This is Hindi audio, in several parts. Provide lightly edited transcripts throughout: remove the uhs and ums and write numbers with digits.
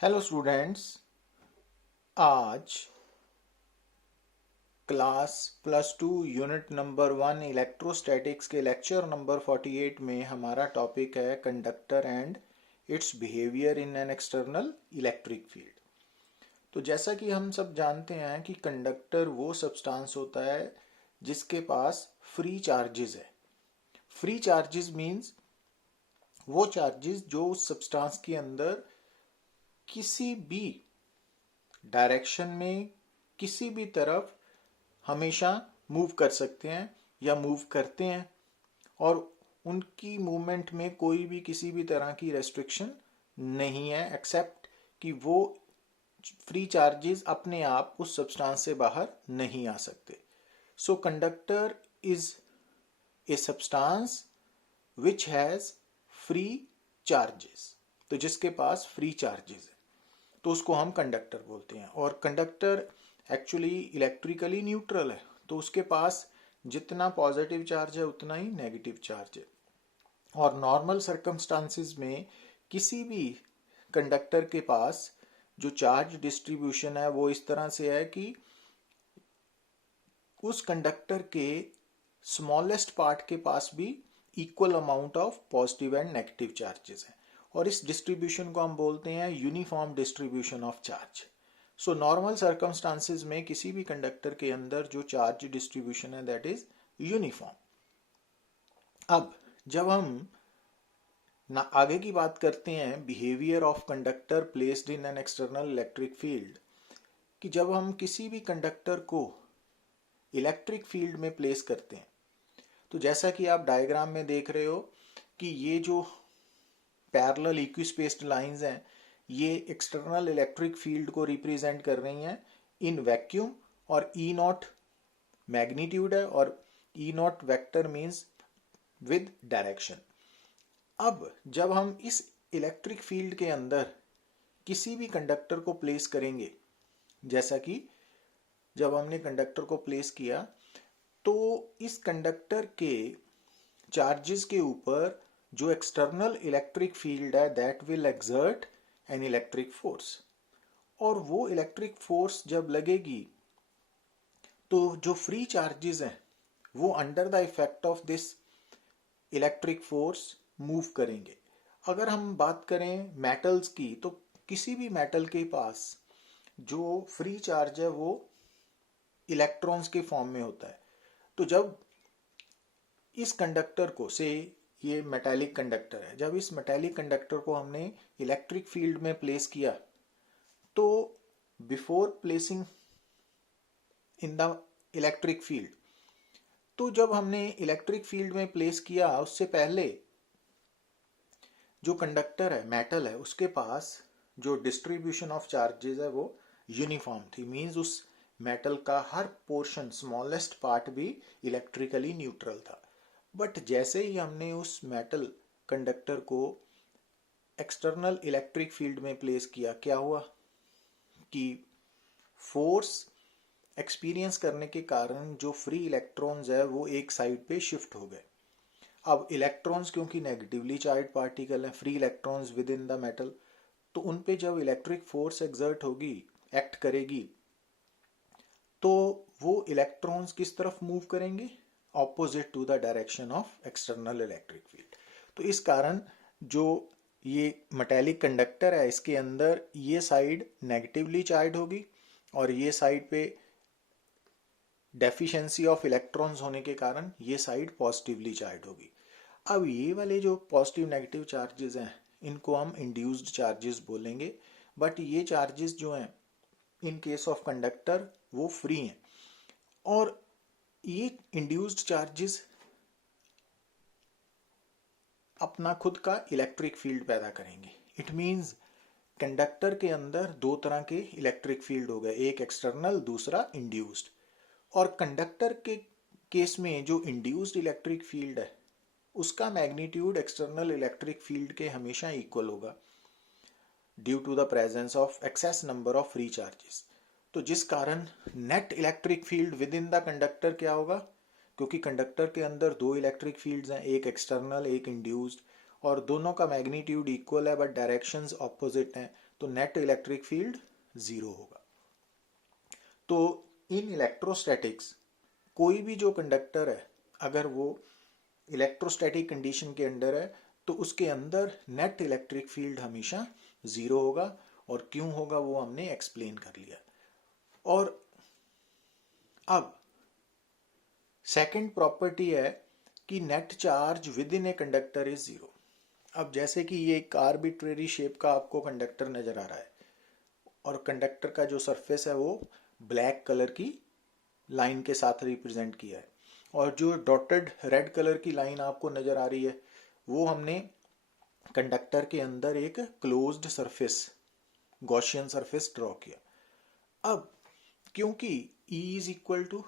Hello students. आज क्लास +2 यूनिट नंबर 1 इलेक्ट्रोस्टैटिक्स के लेक्चर नंबर 48 में हमारा टॉपिक है conductor and it's behaviour in an external electric field. तो जैसा कि हम सब जानते हैं कि कंडक्टर वो सब्सटेंस होता है जिसके पास फ्री चार्जेस है। फ्री चार्जेस मींस वो चार्जेस जो उस सब्सटेंस के अंदर किसी भी डायरेक्शन में किसी भी तरफ हमेशा मूव कर सकते हैं या मूव करते हैं, और उनकी मूवमेंट में कोई भी किसी भी तरह की रेस्ट्रिक्शन नहीं है एक्सेप्ट कि वो फ्री चार्जेस अपने आप उस सब्सटेंस से बाहर नहीं आ सकते। So conductor is a substance which has free charges, तो जिसके पास फ्री चार्जेस है तो उसको हम कंडक्टर बोलते हैं। और कंडक्टर एक्चुअली इलेक्ट्रिकली न्यूट्रल है, तो उसके पास जितना पॉजिटिव चार्ज है उतना ही नेगेटिव चार्ज है। और नॉर्मल सर्कमस्टांसिस में किसी भी कंडक्टर के पास जो चार्ज डिस्ट्रीब्यूशन है वो इस तरह से है कि उस कंडक्टर के स्मॉलेस्ट पार्ट के पास भी equal amount of positive and negative charges है, और इस डिस्ट्रीब्यूशन को हम बोलते हैं uniform distribution of charge. So normal circumstances में किसी भी कंडक्टर के अंदर जो चार्ज डिस्ट्रीब्यूशन है दैट इज यूनिफॉर्म। अब जब हम ना आगे की बात करते हैं behaviour of conductor placed in an external electric field, कि जब हम किसी भी कंडक्टर को इलेक्ट्रिक फील्ड में प्लेस करते हैं तो जैसा कि आप डायग्राम में देख रहे हो कि ये जो पैरेलल इक्विस्पेस्ड लाइंस हैं ये एक्सटर्नल इलेक्ट्रिक फील्ड को रिप्रेजेंट कर रही हैं इन वैक्यूम, और ई नॉट मैग्नीट्यूड है और E naught vector means with direction. अब जब हम इस इलेक्ट्रिक फील्ड के अंदर किसी भी कंडक्टर को प्लेस करेंगे, जैसा कि जब हमने कंडक्टर को प्लेस किया तो इस कंडक्टर के चार्जेस के ऊपर जो एक्सटर्नल इलेक्ट्रिक फील्ड है that will exert an electric force, और वो इलेक्ट्रिक फोर्स जब लगेगी तो जो फ्री चार्जेस हैं वो under the effect of this electric force move करेंगे। अगर हम बात करें मेटल्स की तो किसी भी मेटल के पास जो फ्री चार्ज है वो इलेक्ट्रॉन्स के फॉर्म में होता है। तो जब इस कंडक्टर को से ये मेटालिक कंडक्टर है, जब इस मेटालिक कंडक्टर को हमने इलेक्ट्रिक फील्ड में प्लेस किया तो before placing in the electric field, तो जब हमने इलेक्ट्रिक फील्ड में प्लेस किया उससे पहले जो कंडक्टर है मेटल है उसके पास जो डिस्ट्रीब्यूशन ऑफ चार्जेस है वो यूनिफॉर्म थी, मींस उस मेटल का हर पोर्शन स्मॉलेस्ट पार्ट भी इलेक्ट्रिकली न्यूट्रल था। बट जैसे ही हमने उस मेटल कंडक्टर को एक्सटर्नल इलेक्ट्रिक फील्ड में प्लेस किया, क्या हुआ कि फोर्स एक्सपीरियंस करने के कारण जो फ्री इलेक्ट्रॉन्स है वो एक साइड पे शिफ्ट हो गए। अब इलेक्ट्रॉन्स क्योंकि नेगेटिवली चार्ज पार्टिकल हैं, free electrons within the metal, तो उन पे जब इलेक्ट्रिक फोर्स एक्सर्ट होगी एक्ट करेगी तो वो इलेक्ट्रॉन्स किस तरफ मूव करेंगे, opposite to the direction of external electric field. तो इस कारण जो ये मेटालिक कंडक्टर है इसके अंदर ये साइड नेगेटिवली चार्ज होगी और ये साइड पे डेफिशिएंसी ऑफ इलेक्ट्रॉन्स होने के कारण ये साइड पॉजिटिवली चार्ज होगी। अब ये वाले जो पॉजिटिव नेगेटिव चार्जेस हैं इनको हम इंड्यूस्ड चार्जेस बोलेंगे, बट ये चार्जेस जो हैं इन केस ऑफ कंडक्टर वो फ्री हैं, और ये इंड्यूस्ड चार्जेस अपना खुद का इलेक्ट्रिक फील्ड पैदा करेंगे। इट मींस कंडक्टर के अंदर दो तरह के इलेक्ट्रिक फील्ड हो गए, एक एक्सटर्नल दूसरा इंड्यूस्ड। और कंडक्टर के केस में जो इंड्यूस्ड इलेक्ट्रिक फील्ड है उसका मैग्नीट्यूड एक्सटर्नल इलेक्ट्रिक फील्ड के हमेशा इक्वल होगा due to the presence of excess number of free charges. तो जिस कारण net electric field within the conductor क्या होगा, क्योंकि कंडक्टर के अंदर दो इलेक्ट्रिक फील्ड्स हैं, एक एक्सटर्नल एक इंड्यूस्ड, और दोनों का मैग्नीट्यूड इक्वल है बट डायरेक्शंस ऑपोजिट हैं, तो नेट इलेक्ट्रिक फील्ड 0 होगा। तो इन इलेक्ट्रोस्टैटिक्स कोई भी जो कंडक्टर है अगर वो इलेक्ट्रोस्टैटिक कंडीशन के अंडर है तो उसके अंदर नेट इलेक्ट्रिक फील्ड हमेशा 0 होगा, और क्यों होगा वो हमने एक्सप्लेन कर लिया। और अब सेकंड प्रॉपर्टी है कि net charge with in a conductor is 0। अब जैसे कि ये एक आर्बिट्रेरी शेप का आपको कंडक्टर नजर आ रहा है और कंडक्टर का जो सरफेस है वो ब्लैक कलर की लाइन के साथ रिप्रेजेंट किया है, और जो डॉटेड रेड कलर की लाइन आपको नजर आ रही है वो हमने कंडक्टर के अंदर एक closed surface Gaussian surface draw किया। अब क्योंकि E इज इक्वल टू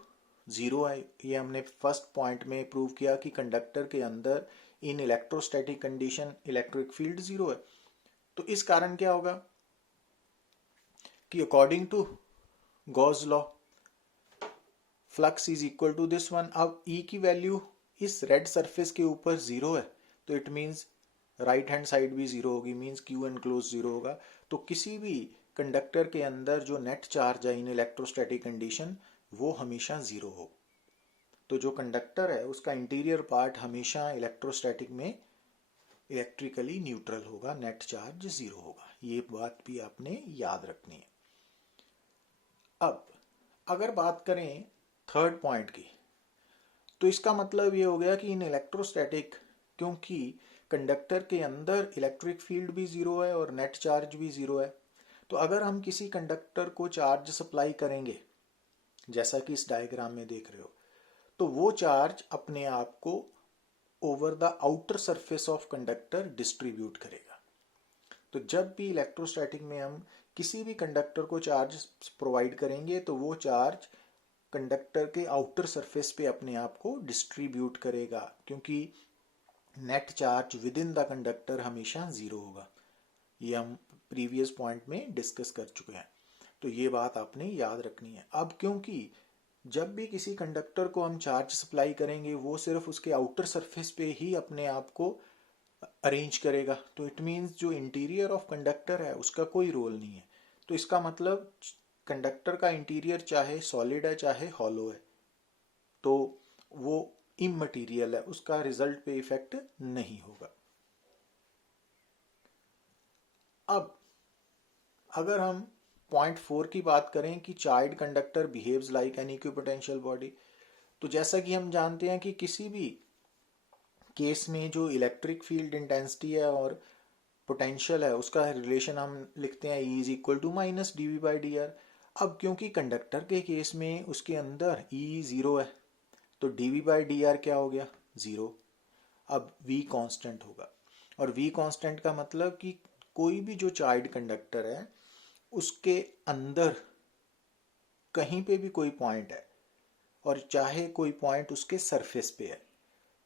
0 है, ये हमने फर्स्ट पॉइंट में प्रूव किया कि कंडक्टर के अंदर in electrostatic condition electric field 0 है, तो इस कारण क्या होगा कि according to Gauss law flux is equal to this one. अब E की वैल्यू इस रेड सरफेस के ऊपर 0 है, तो it means right hand side भी 0 होगी, मीन्स Q एनक्लोज 0 होगा। तो किसी भी कंडक्टर के अंदर जो नेट चार्ज है इन इलेक्ट्रोस्टैटिक कंडीशन वो हमेशा 0 हो। तो जो कंडक्टर है उसका इंटीरियर पार्ट हमेशा इलेक्ट्रोस्टैटिक में इलेक्ट्रिकली न्यूट्रल होगा, नेट चार्ज 0 होगा। ये बात भी आपने याद रखनी है। अब अगर बात करें थर्ड पॉइंट की, तो इसका मतलब ये हो गया कि इन इलेक्ट्रोस्टैटिक, क्योंकि कंडक्टर के अंदर इलेक्ट्रिक फील्ड भी 0 है और नेट चार्ज भी 0 है, तो अगर हम किसी कंडक्टर को चार्ज सप्लाई करेंगे जैसा कि इस डायग्राम में देख रहे हो, तो वो चार्ज अपने आप को over the outer surface of conductor distribute करेगा। तो जब भी इलेक्ट्रोस्टैटिक में हम किसी भी कंडक्टर को चार्ज प्रोवाइड करेंगे तो वो चार्ज कंडक्टर के आउटर सरफेस पे अपने आप को डिस्ट्रीब्यूट करेगा, क्योंकि net charge with in the conductor हमेशा 0 होगा। ये हम प्रीवियस पॉइंट में डिस्कस कर चुके हैं, तो ये बात आपने याद रखनी है। अब क्योंकि जब भी किसी कंडक्टर को हम चार्ज सप्लाई करेंगे वो सिर्फ उसके आउटर सरफेस पे ही अपने आप को अरेंज करेगा, तो इट मीन्स जो इंटीरियर ऑफ कंडक्टर है उसका कोई रोल नहीं है। तो इसका मतलब कंडक्टर का इंटीरियर चाहे सॉलिड है चाहे हॉलो है तो वो इममटीरियल है, उसका रिजल्ट पे इफेक्ट नहीं होगा। अब अगर हम पॉइंट 4 की बात करें कि charge conductor behaves like an equipotential body, तो जैसा कि हम जानते हैं कि किसी भी केस में जो इलेक्ट्रिक फील्ड इंटेंसिटी है और पोटेंशियल है उसका रिलेशन हम लिखते हैं E is equal to minus dV/dr। अब क्योंकि कंडक्टर के केस में उसके अंदर E 0 है तो dV/dr क्या हो गया 0। अब V कांस्टेंट होगा, और V कांस्टेंट का मतलब कि कोई भी जो चार्ज कंडक्टर है उसके अंदर कहीं पे भी कोई पॉइंट है और चाहे कोई पॉइंट उसके सरफेस पे है,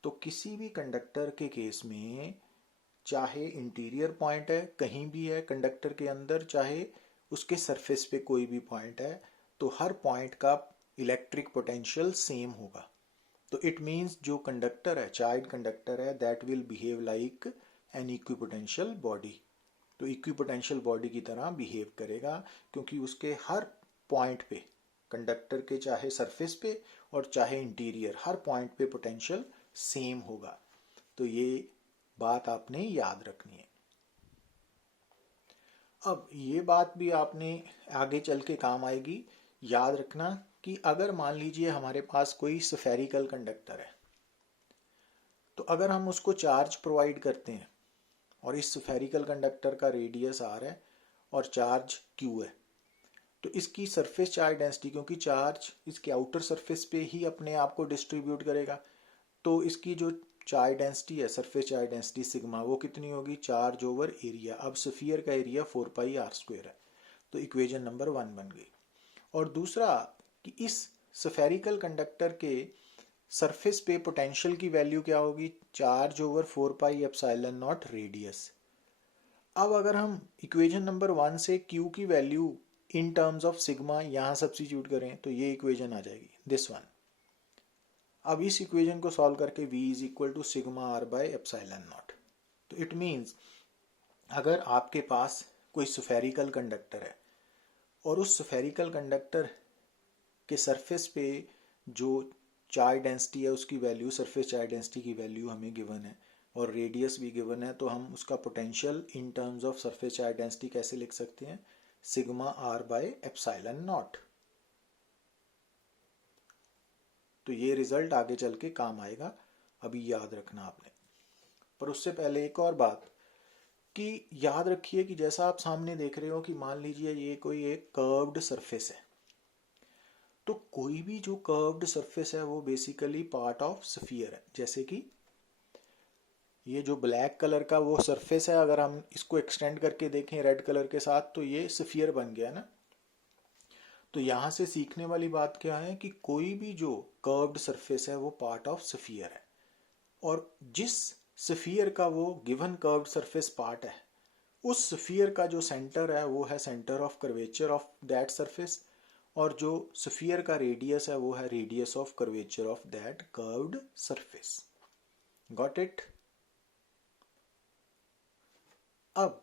तो किसी भी कंडक्टर के केस में चाहे इंटीरियर पॉइंट है कहीं भी है कंडक्टर के अंदर, चाहे उसके सरफेस पे कोई भी पॉइंट है, तो हर पॉइंट का इलेक्ट्रिक पोटेंशियल सेम होगा। तो इट मीन्स जो कंडक्टर है चार्ज कंडक्टर है that will behave like an equipotential body. तो इक्विपोटेंशियल बॉडी की तरह बिहेव करेगा क्योंकि उसके हर पॉइंट पे कंडक्टर के चाहे सरफेस पे और चाहे इंटीरियर हर पॉइंट पे पोटेंशियल सेम होगा। तो ये बात आपने याद रखनी है। अब ये बात भी आपने आगे चल के काम आएगी। याद रखना कि अगर मान लीजिए हमारे पास कोई स्फेरिकल कंडक्टर है, तो अगर हम उसको चार्ज प्रोवाइड करते हैं और इस स्फेरिकल कंडक्टर का रेडियस r है और चार्ज q है, तो इसकी सरफेस चार्ज डेंसिटी, क्योंकि चार्ज इसके आउटर सरफेस पे ही अपने आप को डिस्ट्रीब्यूट करेगा, तो इसकी जो चार्ज डेंसिटी है सरफेस चार्ज डेंसिटी सिग्मा वो कितनी होगी चार्ज ओवर एरिया। अब स्फीयर का एरिया 4πr² है, तो इक्वेशन नंबर 1 बन गई। और दूसरा कि इस स्फेरिकल कंडक्टर के सरफेस पे पोटेंशियल की वैल्यू क्या होगी चार्ज ओवर 4πε0 रेडियस। अब अगर हम इक्वेशन नंबर 1 से Q की value in terms of sigma यहाँ सब्स्टिट्यूट करें तो ये इक्वेशन आ जाएगी दिस वन। अब इस इक्वेशन को सॉल्व करके V is equal to sigma r/ε0, तो इट मीन्स अगर आपके पास कोई स्फेरिकल कंडक्टर है और उस स्फेरिकल कंडक्टर के सरफेस पे जो चार्ज डेंसिटी है उसकी वैल्यू, सरफेस चार्ज डेंसिटी की वैल्यू हमें गिवन है और रेडियस भी गिवन है, तो हम उसका potential in terms of surface charge density कैसे लिख सकते हैं? Sigma R by epsilon naught. तो ये रिजल्ट आगे चल के काम आएगा, अभी याद रखना आपने। पर उससे पहले एक और बात कि याद रखिए कि जैसा आप सामने देख रहे हो कि मान लीजिए ये कोई एक कर्व्ड सरफेस है, तो कोई भी जो कर्व्ड सरफेस है वो बेसिकली पार्ट ऑफ स्फीयर है। जैसे कि ये जो ब्लैक कलर का वो सरफेस है, अगर हम इसको एक्सटेंड करके देखें रेड कलर के साथ तो ये स्फीयर बन गया ना। तो यहां से सीखने वाली बात क्या है कि कोई भी जो कर्व्ड सरफेस है वो पार्ट ऑफ स्फीयर है, और जिस स्फीयर का वो गिवन कर्व्ड सरफेस पार्ट है उस स्फीयर का जो सेंटर है वो है centre of curvature of that surface, और जो स्फीयर का रेडियस है वो है radius of curvature of that curved surface. Got it? अब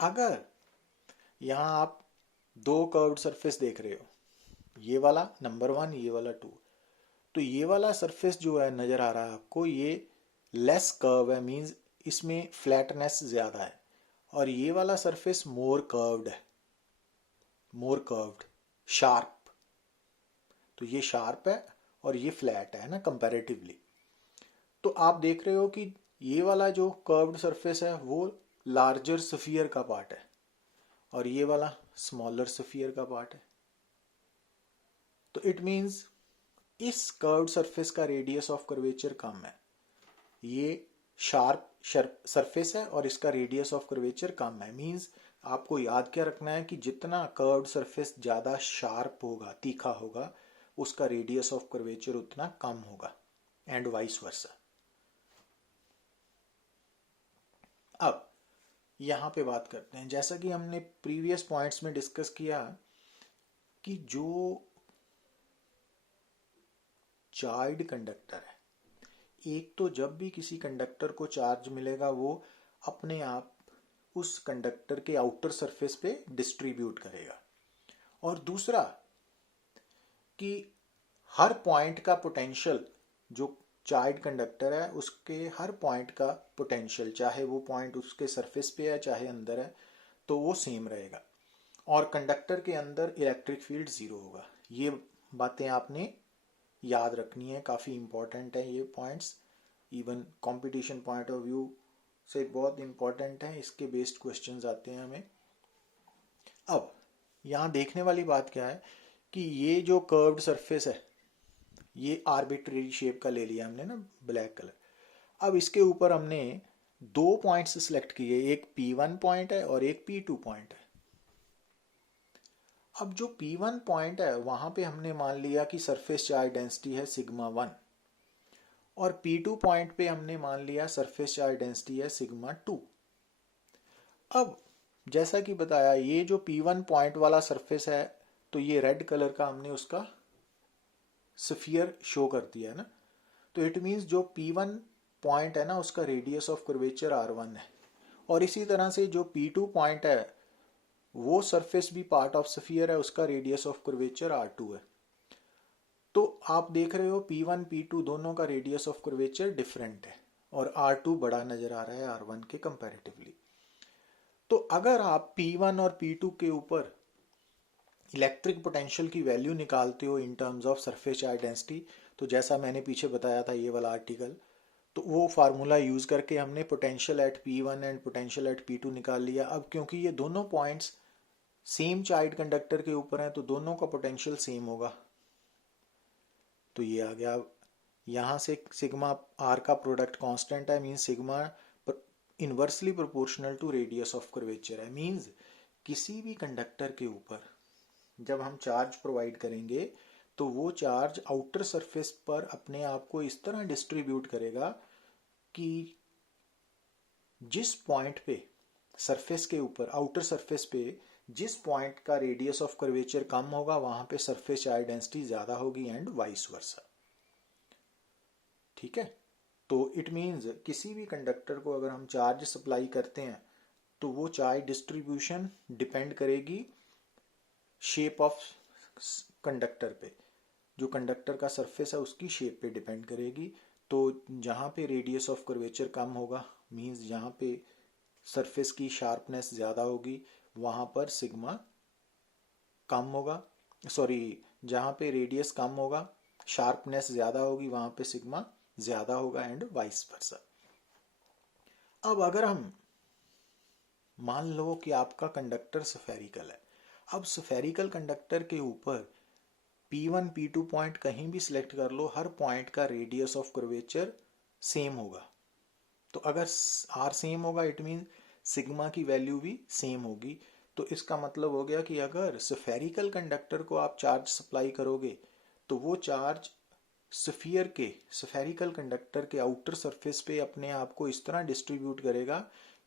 अगर यहां आप दो कर्व्ड सरफेस देख रहे हो, ये वाला नंबर 1, ये वाला 2, तो ये वाला सरफेस जो है नजर आ रहा है आपको, ये लेस कर्व है, मींस इसमें फ्लैटनेस ज्यादा है, और ये वाला सरफेस मोर कर्व्ड है, मोर कर्व्ड, शार्प। तो ये शार्प है और ये फ्लैट है ना कंपैरेटिवली। तो आप देख रहे हो कि ये वाला जो कर्व्ड सरफेस है वो लार्जर स्फीयर का पार्ट है और ये वाला स्मॉलर स्फीयर का पार्ट है। तो इट मींस इस कर्व्ड सरफेस का रेडियस ऑफ कर्वेचर कम है, ये शार्प सरफेस है और इसका रेडियस ऑफ कर्वेचर कम है। मींस आपको याद क्या रखना है कि जितना कर्व्ड सरफेस ज्यादा शार्प होगा, तीखा होगा, उसका रेडियस ऑफ कर्वेचर उतना कम होगा, एंड वाइस वर्सा। अब यहां पे बात करते हैं, जैसा कि हमने प्रीवियस पॉइंट्स में डिस्कस किया कि जो चार्ज कंडक्टर है, एक तो जब भी किसी कंडक्टर को चार्ज मिलेगा वो अपने आप उस कंडक्टर के आउटर सरफेस पे डिस्ट्रीब्यूट करेगा, और दूसरा कि हर पॉइंट का पोटेंशियल, जो चार्ज कंडक्टर है उसके हर पॉइंट का पोटेंशियल, चाहे वो पॉइंट उसके सरफेस पे है चाहे अंदर है, तो वो सेम रहेगा, और कंडक्टर के अंदर इलेक्ट्रिक फील्ड जीरो होगा। ये बातें आपने याद रखनी है, काफ़ी इंपॉर्टेंट है ये points, even competition point of view से बहुत इंपॉर्टेंट है, इसके बेस्ड क्वेश्चंस आते हैं हमें। अब यहाँ देखने वाली बात क्या है कि ये जो कर्व्ड सरफेस है ये आर्बिट्रेरी शेप का ले लिया हमने ना, ब्लैक कलर। अब इसके ऊपर हमने दो पॉइंट्स सिलेक्ट किए, एक P1 पॉइंट है और एक P2 पॉइंट है। अब जो P1 पॉइंट है वहां पे हमने मान लिया कि सरफेस चार्ज डेंसिटी है सिग्मा 1, और P2 पॉइंट पे हमने मान लिया सरफेस चार्ज डेंसिटी है सिग्मा 2। अब जैसा कि बताया, ये जो P1 पॉइंट वाला सरफेस है तो ये रेड कलर का हमने उसका स्फीयर शो कर दिया है ना। तो इट मींस जो P1 पॉइंट है ना उसका रेडियस ऑफ कर्वेचर R1 है, और इसी तरह से जो P2 पॉइंट है वो सरफेस भी पार्ट ऑफ स्फीयर है, उसका रेडियस ऑफ कर्वेचर R2 है। तो आप देख रहे हो P1 P2 दोनों का रेडियस ऑफ कर्वेचर डिफरेंट है और R2 बड़ा नजर आ रहा है R1 के कंपैरेटिवली। तो अगर आप P1 और P2 के ऊपर इलेक्ट्रिक पोटेंशियल की वैल्यू निकालते हो इन terms of surface charge density, तो जैसा मैंने पीछे बताया था ये वाला आर्टिकल, तो वो फार्मूला यूज करके हमने potential at P1 and potential at P2 निकाल लिया। अब क्योंकि ये दोनों पॉइंट्स सेम चार्ज कंडक्टर के ऊपर हैं तो दोनों का पोटेंशियल सेम होगा, तो ये आ गया। यहां से सिग्मा आर का प्रोडक्ट कांस्टेंट है, means sigma inversely proportional to radius of curvature है। मींस किसी भी कंडक्टर के ऊपर जब हम चार्ज प्रोवाइड करेंगे तो वो चार्ज आउटर सरफेस पर अपने आप को इस तरह डिस्ट्रीब्यूट करेगा कि जिस पॉइंट पे सरफेस के ऊपर, आउटर सरफेस पे जिस पॉइंट का रेडियस ऑफ कर्वेचर कम होगा वहां पे सरफेस चार्ज डेंसिटी ज्यादा होगी, एंड वाइस वर्सा। ठीक है, तो इट मीन्स किसी भी कंडक्टर को अगर हम चार्ज सप्लाई करते हैं तो वो चार्ज डिस्ट्रीब्यूशन डिपेंड करेगी शेप ऑफ कंडक्टर पे, जो कंडक्टर का सरफेस है उसकी शेप पे डिपेंड करेगी। तो जहाँ पे रेडियस ऑफ कर्वेचर कम होगा मीन्स जहाँ पे सरफेस की शार्पनेस ज़्यादा होगी वहाँ पर सिग्मा कम होगा, सॉरी जहाँ पे रेडियस कम होगा शार्पनेस ज़्यादा होगी वहाँ पे सिग्मा ज़्यादा होगा एंड वाइस वर्सा। अब अगर हम मान लो कि आपका कंडक्टर स्फेरिकल है, अब स्फेरिकल कंडक्टर के ऊपर P1 P2 पॉइंट कहीं भी सिलेक्ट कर लो, हर पॉइंट का रेडियस ऑफ कर्वेचर सेम होगा। तो अगर R सेम होगा इट मीन सिग्मा की वैल्यू भी सेम होगी। तो इसका मतलब हो गया कि अगर स्फेरिकल कंडक्टर को आप चार्ज सप्लाई करोगे तो वो चार्ज स्फीयर के स्फेरिकल कंडक्टर के आउटर सरफेस पे अपने आप को इस तरह डिस्ट्रीब्यूट करेगा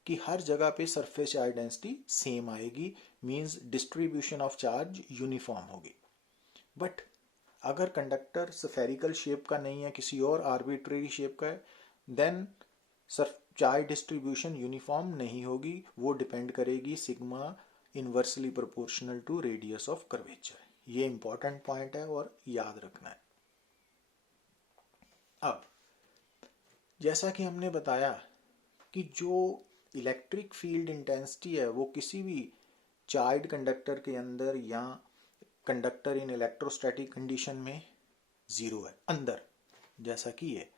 कि हर जगह पे सरफेस चार्ज डेंसिटी सेम आएगी, means distribution of charge uniform होगी। बट अगर कंडक्टर स्फेरिकल शेप का नहीं है, किसी और आर्बिट्रेरी शेप का है, देन चार्ज डिस्ट्रीब्यूशन यूनिफॉर्म नहीं होगी, वो डिपेंड करेगी sigma inversely proportional to radius of curvature. ये इंपॉर्टेंट पॉइंट है और याद रखना है। अब जैसा कि हमने बताया कि जो इलेक्ट्रिक फील्ड इंटेंसिटी है वो किसी भी चार्ज कंडक्टर के अंदर या कंडक्टर इन इलेक्ट्रोस्टैटिक कंडीशन में जीरो है अंदर, जैसा कि ये।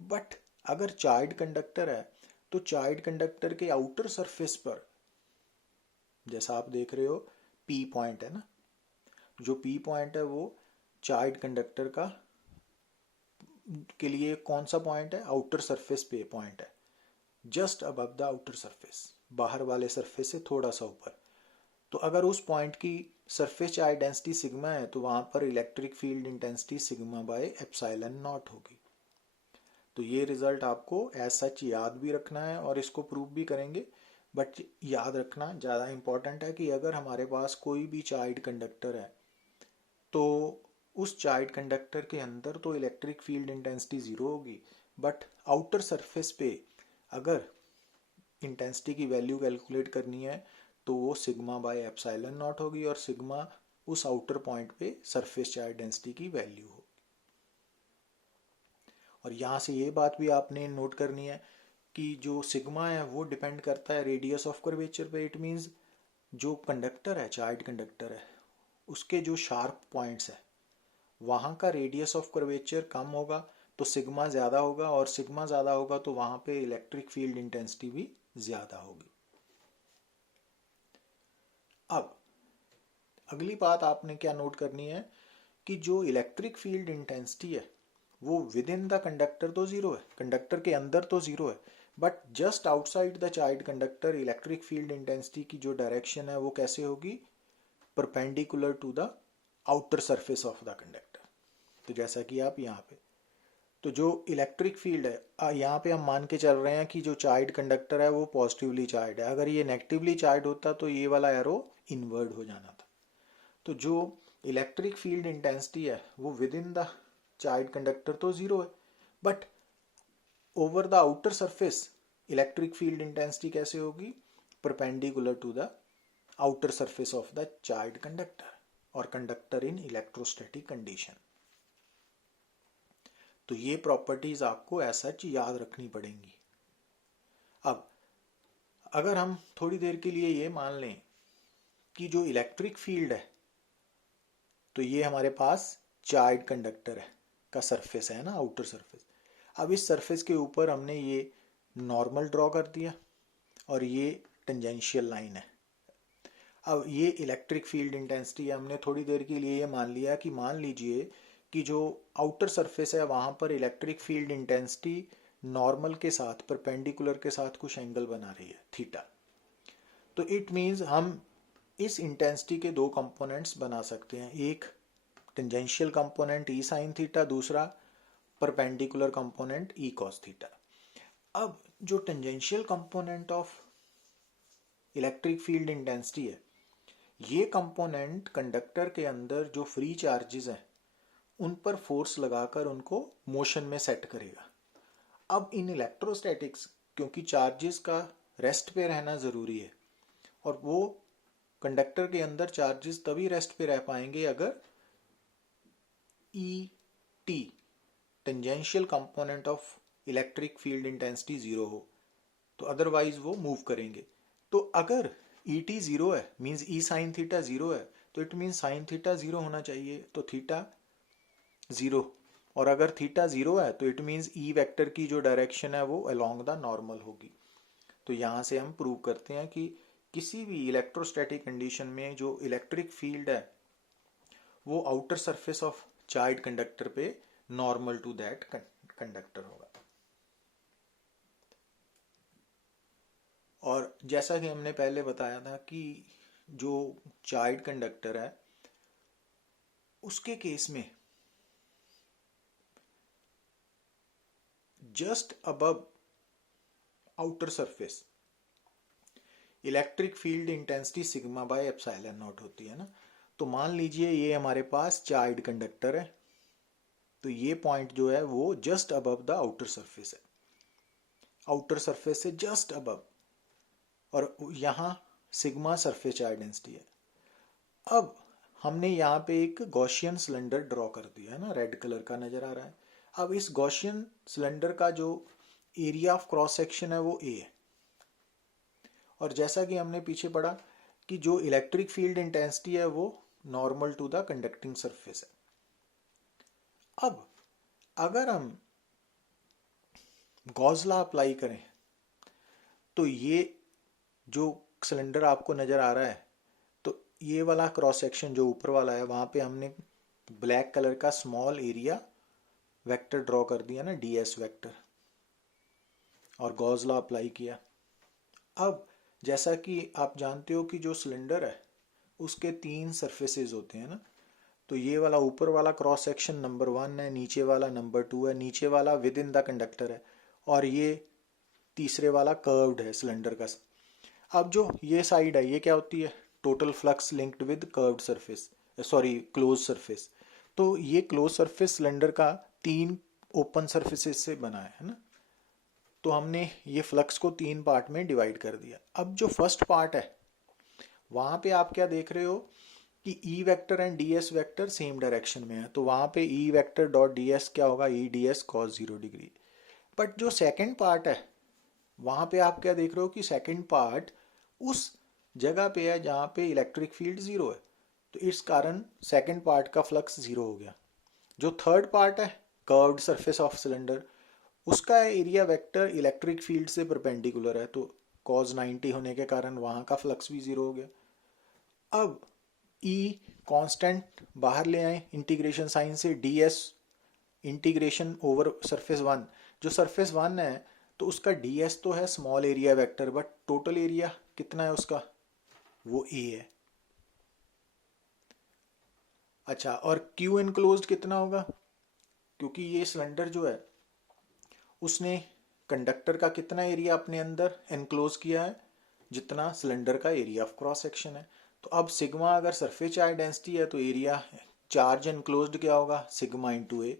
बट अगर चार्ज कंडक्टर है तो चार्ज कंडक्टर के आउटर सरफेस पर, जैसा आप देख रहे हो पी पॉइंट है ना, जो पी पॉइंट है वो चार्ज कंडक्टर का के लिए कौन सा पॉइंट है, आउटर सरफेस पे पॉइंट है, just above the outer surface, बाहर वाले सरफेस से थोड़ा सा ऊपर। तो अगर उस पॉइंट की सरफेस चार्ज डेंसिटी सिग्मा है तो वहां पर electric field intensity sigma bye epsilon not होगी। तो ये रिजल्ट आपको एज सच याद भी रखना है और इसको प्रूव भी करेंगे। बट याद रखना ज़्यादा इंपॉर्टेंट है कि अगर हमारे पास कोई भी चार्ज कंडक्टर है तो उस चार्ज कंडक्टर के अंदर तो इलेक्ट्रिक फील्ड इंटेंसिटी ज़ीरो होगी, बट आउटर सरफेस पे अगर इंटेंसिटी की वैल्यू कैलकुलेट करनी है तो वो सिग्मा बाय एप्सिलॉन नॉट होगी और सिग्मा उस आउटर पॉइंट पे सरफेस चार्ज डेंसिटी की वैल्यू होगी। और यहाँ से ये बात भी आपने नोट करनी है कि जो सिग्मा है वो डिपेंड करता है रेडियस ऑफ कर्वेचर पे। इट मीन्स जो कंडक्टर है, चार्ज कंडक्टर है, उसके जो शार्प पॉइंट्स है वहाँ का रेडियस ऑफ कर्वेचर कम होगा तो सिग्मा ज़्यादा होगा, और सिग्मा ज़्यादा होगा तो वहाँ पे इलेक्ट्रिक फील्ड इंटेंसिटी भी ज़्यादा होगी। अब अगली बात आपने क्या नोट करनी है कि जो इलेक्ट्रिक फील्ड इंटेंसिटी है वो विद इन द कंडक्टर तो जीरो है, कंडक्टर के अंदर तो जीरो है, but just outside the charge conductor electric field intensity की जो डायरेक्शन है वो कैसे होगी, perpendicular to the outer surface of the conductor. तो जैसा कि आप यहाँ पे, तो जो इलेक्ट्रिक फील्ड है यहाँ पे हम मान के चल रहे हैं कि जो चार्ज कंडक्टर है वो पॉजिटिवली चार्ज है, अगर ये नेगेटिवली चार्ज होता तो ये वाला एरो इनवर्ड हो जाना था। तो जो इलेक्ट्रिक फील्ड इंटेंसिटी है वो within the charge conductor तो जीरो है, but over the outer surface electric field intensity कैसे होगी, perpendicular to the outer surface of the charge conductor और कंडक्टर इन इलेक्ट्रोस्टैटिक कंडीशन। तो ये प्रॉपर्टीज आपको ऐसा याद रखनी पड़ेंगी। अब अगर हम थोड़ी देर के लिए ये मान लें कि जो इलेक्ट्रिक फील्ड है तो ये हमारे पास चार्ज कंडक्टर है का सरफेस है ना, आउटर सरफेस। अब इस सरफेस के ऊपर हमने ये नॉर्मल ड्रॉ कर दिया और ये टेंजेंशियल लाइन है। अब ये इलेक्ट्रिक फील्ड इंटेंसिटी है, हमने थोड़ी देर के लिए ये मान लिया कि मान लीजिए कि जो आउटर सरफेस है वहाँ पर इलेक्ट्रिक फील्ड इंटेंसिटी नॉर्मल के साथ परपेंडिकुलर के साथ कुछ एंगल बना रही है थीटा। तो इट मीन्स हम इस इंटेंसिटी के दो कंपोनेंट्स बना सकते हैं, एक tangential component E sine theta, दूसरा perpendicular component E cos theta. अब जो tangential component of electric field intensity है ये कंपोनेंट कंडक्टर के अंदर जो फ्री चार्जेस हैं उन पर फोर्स लगाकर उनको मोशन में सेट करेगा। अब इन इलेक्ट्रोस्टैटिक्स क्योंकि चार्जेस का रेस्ट पे रहना ज़रूरी है, और वो कंडक्टर के अंदर चार्जेस तभी रेस्ट पे रह पाएंगे अगर E T tangential component of electric field intensity zero हो, तो अदरवाइज वो मूव करेंगे। तो अगर ई टी ज़ीरो है मीन्स ई साइन थीटा ज़ीरो है, तो it means sine theta zero होना चाहिए, तो थीटा ज़ीरो। और अगर थीटा ज़ीरो है तो इट मीन्स ई वेक्टर की जो डायरेक्शन है वो अलोंग द नॉर्मल होगी। तो यहाँ से हम प्रूव करते हैं कि किसी भी इलेक्ट्रोस्टैटिक कंडीशन में जो इलेक्ट्रिक फील्ड है वो outer surface of charge conductor पे नॉर्मल टू दैट कंडक्टर होगा। और जैसा कि हमने पहले बताया था कि जो चार्ज कंडक्टर है उसके केस में just above outer surface electric field intensity sigma bye epsilon not होती है ना। तो मान लीजिए ये हमारे पास चार्ज कंडक्टर है, तो ये पॉइंट जो है वो just above the outer surface है, आउटर सरफेस से जस्ट अबव, और यहाँ सिग्मा सरफेस चार्ज डेंसिटी है। अब हमने यहाँ पे एक गॉसियन सिलेंडर ड्रॉ कर दिया है ना, रेड कलर का नजर आ रहा है। अब इस गॉसियन सिलेंडर का जो एरिया ऑफ क्रॉस सेक्शन है वो ए है, और जैसा कि हमने पीछे पढ़ा कि जो इलेक्ट्रिक फील्ड इंटेंसिटी है वो normal to the conducting surface है। अब अगर हम गॉस लॉ अप्लाई करें तो ये जो सिलेंडर आपको नजर आ रहा है, तो ये वाला क्रॉस सेक्शन जो ऊपर वाला है वहां पे हमने ब्लैक कलर का स्मॉल एरिया वेक्टर ड्रॉ कर दिया ना, ds वेक्टर, और गॉस लॉ अप्लाई किया। अब जैसा कि आप जानते हो कि जो सिलेंडर है उसके तीन सरफेसेस होते हैं ना, तो ये वाला ऊपर वाला क्रॉस सेक्शन नंबर 1 है, नीचे वाला नंबर 2 है, नीचे वाला विद इन द कंडक्टर है, और ये तीसरे वाला कर्व्ड है सिलेंडर का। अब जो ये साइड है ये क्या होती है, total flux linked with curved surface, sorry close surface. तो ये क्लोज सरफेस सिलेंडर का तीन ओपन सरफेसेस से बना है ना। तो हमने ये फ्लक्स को तीन पार्ट में डिवाइड कर दिया। अब जो फर्स्ट पार्ट है वहां पे आप क्या देख रहे हो कि E vector and D S vector same direction में है, तो वहां पे E vector dot D S क्या होगा, E D S cos 0 degree. But जो सेकेंड पार्ट है वहां पे आप क्या देख रहे हो कि सेकेंड पार्ट उस जगह पे है जहां पे इलेक्ट्रिक फील्ड 0 है, तो इस कारण सेकेंड पार्ट का फ्लक्स 0 हो गया। जो थर्ड पार्ट है कर्व्ड सरफेस ऑफ सिलेंडर, उसका एरिया वेक्टर इलेक्ट्रिक फील्ड से परपेंडिकुलर है, तो cos 90 होने के कारण वहां का फ्लक्स भी 0 हो गया। अब E कांस्टेंट बाहर ले आए इंटीग्रेशन साइन से, ds इंटीग्रेशन ओवर सरफेस 1, जो सरफेस 1 है तो उसका ds तो है small area vector, but total area कितना है उसका, वो a है। अच्छा, और Q इनक्लोज्ड कितना होगा, क्योंकि ये सिलेंडर जो है उसने कंडक्टर का कितना एरिया अपने अंदर एनक्लोज किया है, जितना सिलेंडर का एरिया ऑफ क्रॉस सेक्शन है। तो अब सिग्मा अगर सरफेस चार्ज डेंसिटी है तो एरिया चार्ज एनक्लोज्ड क्या होगा, सिग्मा इंटू ए।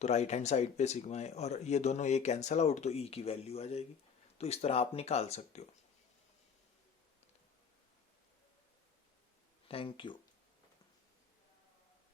तो राइट हैंड साइड पे सिग्मा है, और ये दोनों ए कैंसल आउट, तो ई की वैल्यू आ जाएगी। तो इस तरह आप निकाल सकते हो। Thank you.